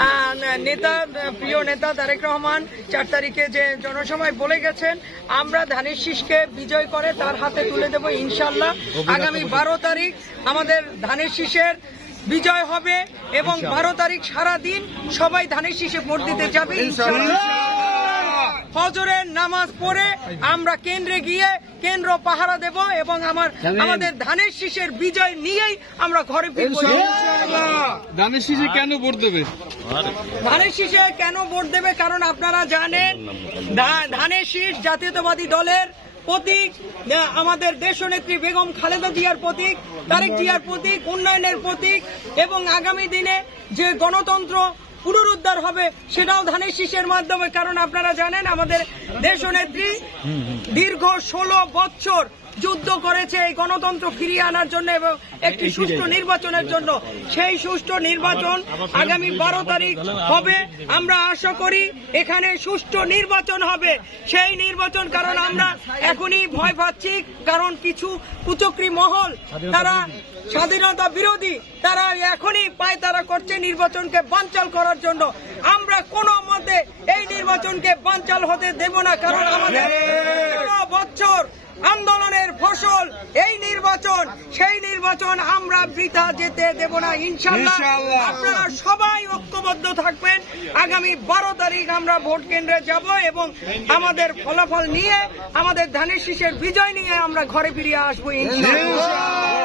আহ, নেতা প্রিয় নেতা তারেক রহমান চার তারিখে যে জনসভায় বলে গেছেন আমরা ধানের শীষকে বিজয় করে তার হাতে তুলে দেব ইনশাল্লাহ। আগামী বারো তারিখ আমাদের ধানের শীষের বিজয় হবে এবং বারো তারিখ সারা দিন সবাই ধানের শীষে ভোট দিতে যাবে ফজরের নামাজ পড়ে আমরা কেন্দ্রে গিয়ে কেন্দ্র পাহারা দেব এবং আমার আমাদের ধানের শীষের বিজয় নিয়েই আমরা ঘরে ফিরবো। দানের শীষে কেন ভোট দেবে? ধানের শীষে কেন ভোট দেবে? কারণ আপনারা জানেন ধানের শীষ জাতীয়তাবাদী দলের প্রতীক আমাদের দেশনেত্রী বেগম খালেদা জিয়ার প্রতীক, তারেক জিয়ার প্রতীক, উন্নয়নের প্রতীক, এবং আগামী দিনে যে গণতন্ত্র পুনরুদ্ধার হবে, সেটাও ধানের শীষের মাধ্যমে। কারণ আপনারা জানেন, আমাদের দেশনেত্রী দীর্ঘ ষোলো বছর যুদ্ধ করেছে এই গণতন্ত্র ফিরিয়ে আনার জন্য এবং একটি সুষ্ঠু নির্বাচনের জন্য। সেই সুষ্ঠু নির্বাচন আগামী বারো তারিখ হবে। আমরা আশা করি এখানে সুষ্ঠু নির্বাচন হবে। সেই নির্বাচন কারণ আমরা এখনই ভয় পাচ্ছি কারণ কিছু কুচক্রী মহল তারা স্বাধীনতা বিরোধী তারা এখনই পায় তারা করছে নির্বাচনকে বানচাল করার জন্য। আমরা কোনো মতে এই নির্বাচনকে বানচাল হতে দেব না কারণ আমাদের বছর আন্দোলনের ফসল এই নির্বাচন সেই নির্বাচন আমরা বৃথা যেতে দেব না ইনশাল্লাহ আপনারা সবাই ঐক্যবদ্ধ থাকবেন। আগামী বারো তারিখ আমরা ভোট কেন্দ্রে যাব এবং আমাদের ফলাফল নিয়ে আমাদের ধানের শীষের বিজয় নিয়ে আমরা ঘরে ফিরিয়ে আসব ইনশাল্লাহ